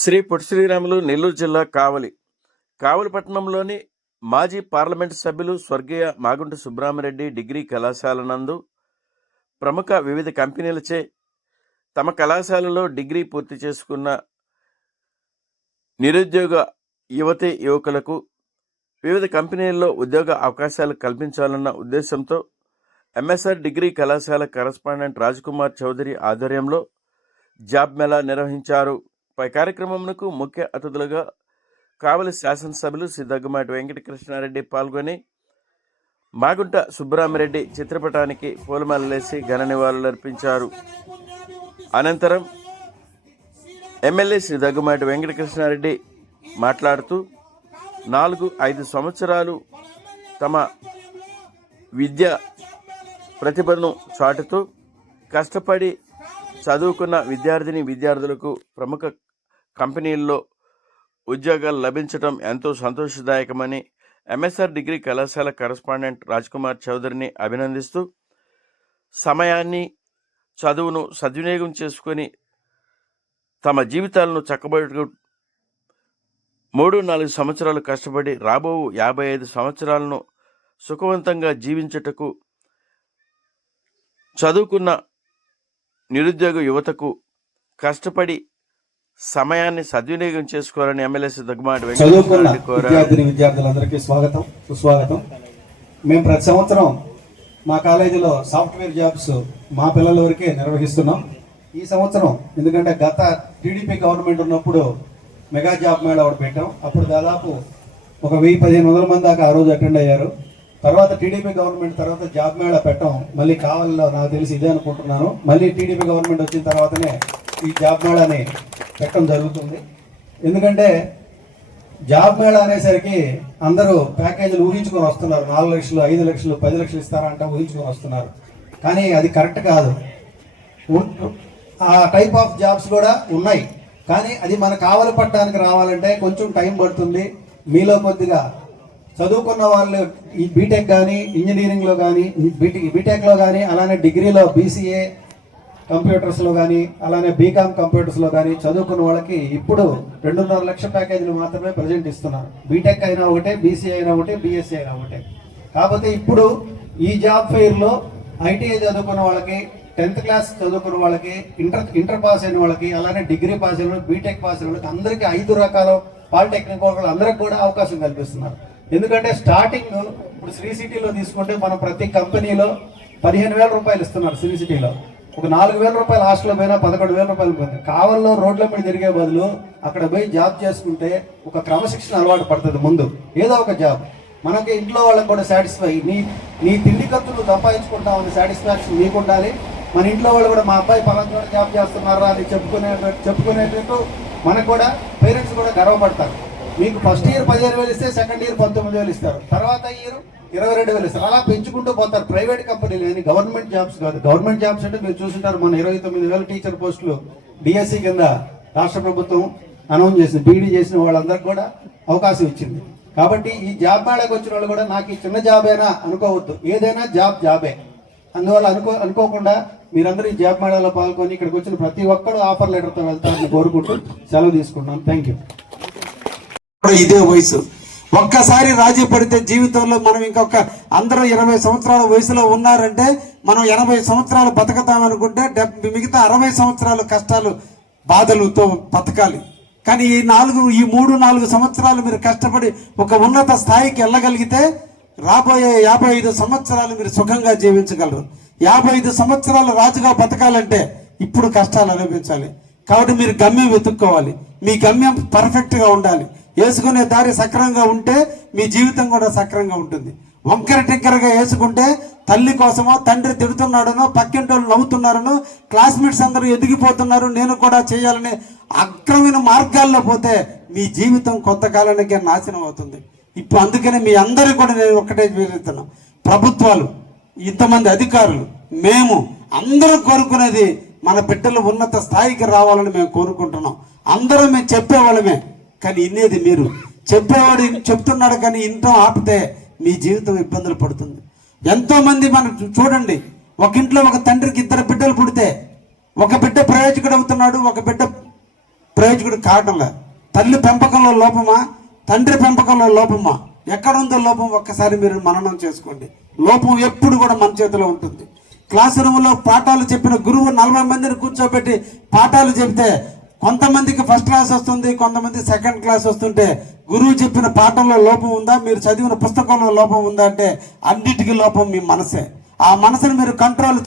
శ్రీ పొట్టి శ్రీరాములు నెల్లూరు జిల్లా కావలి కావలి పట్టణంలోని మాజీ పార్లమెంటు సభ్యులు స్వర్గీయ మాగుంట సుబ్రహ్మరెడ్డి డిగ్రీ కళాశాల నందు ప్రముఖ వివిధ కంపెనీలచే తమ కళాశాలలో డిగ్రీ పూర్తి చేసుకున్న నిరుద్యోగ యువతి యువకులకు వివిధ కంపెనీల్లో ఉద్యోగ అవకాశాలు కల్పించాలన్న ఉద్దేశంతో ఎంఎస్ఆర్ డిగ్రీ కళాశాల కరస్పాండెంట్ రాజ్కుమార్ చౌదరి ఆధ్వర్యంలో జాబ్ మేళా నిర్వహించారు. పై కార్యక్రమంకు ముఖ్య అతిథులుగా కావలి శాసనసభ్యులు శ్రీ వెంకటకృష్ణారెడ్డి పాల్గొని మాగుంట సుబ్బరామిరెడ్డి చిత్రపటానికి పూలమాలలేసి ఘన నివాళులర్పించారు అనంతరం ఎమ్మెల్యే శ్రీ దగ్గుమాటి వెంకటకృష్ణారెడ్డి మాట్లాడుతూ నాలుగు ఐదు సంవత్సరాలు తమ విద్య ప్రతిభను చాటుతూ కష్టపడి చదువుకున్న విద్యార్థిని విద్యార్థులకు ప్రముఖ కంపెనీల్లో ఉద్యోగాలు లభించడం ఎంతో సంతోషదాయకమని ఎంఎస్ఆర్ డిగ్రీ కళాశాల కరస్పాండెంట్ రాజ్కుమార్ చౌదరిని అభినందిస్తూ సమయాన్ని చదువును సద్వినియోగం చేసుకొని తమ జీవితాలను చక్కబెట్టు మూడు నాలుగు సంవత్సరాలు కష్టపడి రాబో యాభై ఐదు సంవత్సరాలను సుఖవంతంగా జీవించుటకు చదువుకున్న నిరుద్యోగ యువతకు కష్టపడి సమయాన్ని సద్వినియోగం చేసుకోవాలని ఎమ్మెల్యే దగ్గుమాటి చదువుకున్న విద్యార్థిని విద్యార్థులందరికీ స్వాగతం. సుస్వాగతం. మేము ప్రతి సంవత్సరం మా కాలేజీలో సాఫ్ట్వేర్ జాబ్స్ మా పిల్లల వరకే నిర్వహిస్తున్నాం. ఈ సంవత్సరం ఎందుకంటే గత టీడీపీ గవర్నమెంట్ ఉన్నప్పుడు మెగా జాబ్ మేళా ఒకటి పెట్టాం. అప్పుడు దాదాపు ఒక వెయ్యి పదిహేను వందల మంది దాకా ఆ రోజు అటెండ్ అయ్యారు. తర్వాత టీడీపీ గవర్నమెంట్ తర్వాత జాబ్ మేళా పెట్టాం. మళ్ళీ కావాలలో నాకు తెలిసి ఇదే అనుకుంటున్నాను. మళ్ళీ టీడీపీ గవర్నమెంట్ వచ్చిన తర్వాతనే ఈ జాబ్ మేళాని పెట్టడం జరుగుతుంది. ఎందుకంటే జాబ్ మేళా అనేసరికి అందరూ ప్యాకేజీలు ఊహించుకొని వస్తున్నారు. నాలుగు లక్షలు ఐదు లక్షలు పది లక్షలు ఇస్తారంట ఊహించుకొని వస్తున్నారు. కానీ అది కరెక్ట్ కాదు. ఆ టైప్ ఆఫ్ జాబ్స్ కూడా ఉన్నాయి. కానీ అది మన కావలి పట్టడానికి రావాలంటే కొంచెం టైం పడుతుంది. మీలో కొద్దిగా చదువుకున్న వాళ్ళు ఈ బీటెక్ కానీ ఇంజనీరింగ్లో కానీ బీటెక్ బీటెక్లో కానీ అలానే డిగ్రీలో బీసీఏ కంప్యూటర్స్లో కానీ అలానే బీకామ్ కంప్యూటర్స్లో కానీ చదువుకున్న వాళ్ళకి ఇప్పుడు రెండున్నర లక్ష ప్యాకేజీలు మాత్రమే ప్రజెంట్ ఇస్తున్నారు. బీటెక్ అయినా ఒకటే బీసీ అయినా ఒకటే బీఎస్సీ అయినా ఒకటే. కాకపోతే ఇప్పుడు ఈ జాబ్ ఫెయిర్లో ఐటీఐ చదువుకున్న వాళ్ళకి టెన్త్ క్లాస్ చదువుకున్న వాళ్ళకి ఇంటర్ ఇంటర్ పాస్ అయిన వాళ్ళకి అలానే డిగ్రీ పాస్ అయిన వాళ్ళకి బీటెక్ పాస్ అయిన వాళ్ళకి అందరికీ ఐదు రకాల పాలిటెక్నిక్ వాళ్ళు అందరికి కూడా అవకాశం కల్పిస్తున్నారు. ఎందుకంటే స్టార్టింగ్ ఇప్పుడు శ్రీ సిటీలో తీసుకుంటే మనం ప్రతి కంపెనీలో పదిహేను వేల రూపాయలు ఇస్తున్నారు శ్రీ సిటీలో. ఒక నాలుగు వేల రూపాయలు హాస్టల్లో పోయినా పదకొండు వేల రూపాయలు పోతుంది కావల్లో రోడ్ల మీద తిరిగే బదులు అక్కడ పోయి జాబ్ చేసుకుంటే ఒక క్రమశిక్షణ అలవాటు పడుతుంది ముందు. ఏదో ఒక జాబ్. మనకి ఇంట్లో వాళ్ళకి కూడా సాటిస్ఫై నీ నీ తిండి ఖర్చులు సంపాదించుకుంటావు అనే సాటిస్ఫాక్షన్ నీకు ఉండాలి. మన ఇంట్లో వాళ్ళు కూడా మా అబ్బాయి పలానా జాబ్ చేస్తున్నారా? అని చెప్పుకునే చెప్పుకునేటట్టు మనకు కూడా పేరెంట్స్ కూడా గర్వపడతారు. మీకు ఫస్ట్ ఇయర్ పదిహేను వేలు ఇస్తే సెకండ్ ఇయర్ పంతొమ్మిది వేలు ఇస్తారు. తర్వాత ఇయర్ ఇరవై రెండు వేలు ఇస్తారు. అలా పెంచుకుంటూ పోతారు. ప్రైవేట్ కంపెనీలు కానీ గవర్నమెంట్ జాబ్స్ కాదు. గవర్నమెంట్ జాబ్స్ అంటే మీరు చూసుంటారు మన ఇరవై తొమ్మిది వేల టీచర్ పోస్టులు డిఎస్సి కింద రాష్ట్ర ప్రభుత్వం అనౌన్స్ చేసింది. బీడీ చేసిన వాళ్ళందరికీ కూడా అవకాశం ఇచ్చింది. కాబట్టి ఈ జాబ్ మేళకు వచ్చిన వాళ్ళు కూడా నాకు ఈ చిన్న జాబేనా అనుకోవద్దు. ఏదైనా జాబ్ జాబే అందువల్ల అనుకో అనుకోకుండా మీరందరూ ఈ జాబ్ మేళాలో పాల్గొని ఇక్కడికి వచ్చిన ప్రతి ఒక్కరు ఆఫర్ లెటర్తో వెళ్తారని కోరుకుంటూ సెలవు తీసుకుంటున్నాను. థ్యాంక్ యూ కూడా ఇదే వయసు. ఒక్కసారి రాజీ పడితే జీవితంలో మనం ఇంకొక అందరూ ఇరవై సంవత్సరాల వయసులో ఉన్నారంటే మనం ఎనభై సంవత్సరాలు బతకతాం అనుకుంటే మిగతా అరవై సంవత్సరాలు కష్టాలు బాధలతో బతకాలి. కానీ ఈ నాలుగు ఈ మూడు నాలుగు సంవత్సరాలు మీరు కష్టపడి ఒక ఉన్నత స్థాయికి వెళ్ళగలిగితే రాబోయే యాభై ఐదు సంవత్సరాలు మీరు సుఖంగా జీవించగలరు. యాభై ఐదు సంవత్సరాలు రాజుగా బతకాలంటే ఇప్పుడు కష్టాలు అనుభవించాలి. కాబట్టి మీరు గమ్యం వెతుక్కోవాలి. మీ గమ్యం పర్ఫెక్ట్గా ఉండాలి. వేసుకునే దారి సక్రంగా ఉంటే మీ జీవితం కూడా సక్రంగా ఉంటుంది. వంకర టిక్కరగా వేసుకుంటే తల్లి కోసమో తండ్రి తిడుతున్నాడనో పక్కింటి వాళ్ళు నవ్వుతున్నారనో క్లాస్మేట్స్ అందరూ ఎదిగిపోతున్నారు నేను కూడా చేయాలని అక్రమైన మార్గాల్లో పోతే మీ జీవితం కొంతకాలానికి నాశనం అవుతుంది. ఇప్పుడు అందుకనే మీ అందరికీ కూడా నేను ఒక్కటే వివరిస్తున్నాను ప్రభుత్వాలు ఇంతమంది అధికారులు మేము అందరూ కోరుకునేది మన బిడ్డలు ఉన్నత స్థాయికి రావాలని మేము కోరుకుంటున్నాం. అందరూ మేము చెప్పేవాళ్ళమే కానీ ఇన్నేది మీరు. చెప్పేవాడు చెప్తున్నాడు కానీ ఇంట్లో ఆపితే మీ జీవితం ఇబ్బందులు పడుతుంది. ఎంతోమంది మనం చూడండి. ఒక ఇంట్లో ఒక తండ్రికి ఇద్దరు బిడ్డలు పుడితే ఒక బిడ్డ ప్రయోజకుడు అవుతున్నాడు ఒక బిడ్డ ప్రయోజకుడు కావటంలే. తల్లి పెంపకంలో లోపమా? తండ్రి పెంపకంలో లోపమా? ఎక్కడుందో లోపం ఒక్కసారి మీరు మననం చేసుకోండి. లోపం ఎప్పుడు కూడా మన చేతిలో ఉంటుంది. క్లాస్ రూమ్లో పాఠాలు చెప్పిన గురువు నలభై మందిని కూర్చోబెట్టి పాఠాలు చెబితే కొంతమందికి ఫస్ట్ క్లాస్ వస్తుంది కొంతమంది సెకండ్ క్లాస్ వస్తుంటే గురువు చెప్పిన పాఠంలో లోపం ఉందా? మీరు చదివిన పుస్తకంలో లోపం ఉందా అంటే అన్నిటికీ లోపం మీ మనసే. ఆ మనసుని మీరు కంట్రోల్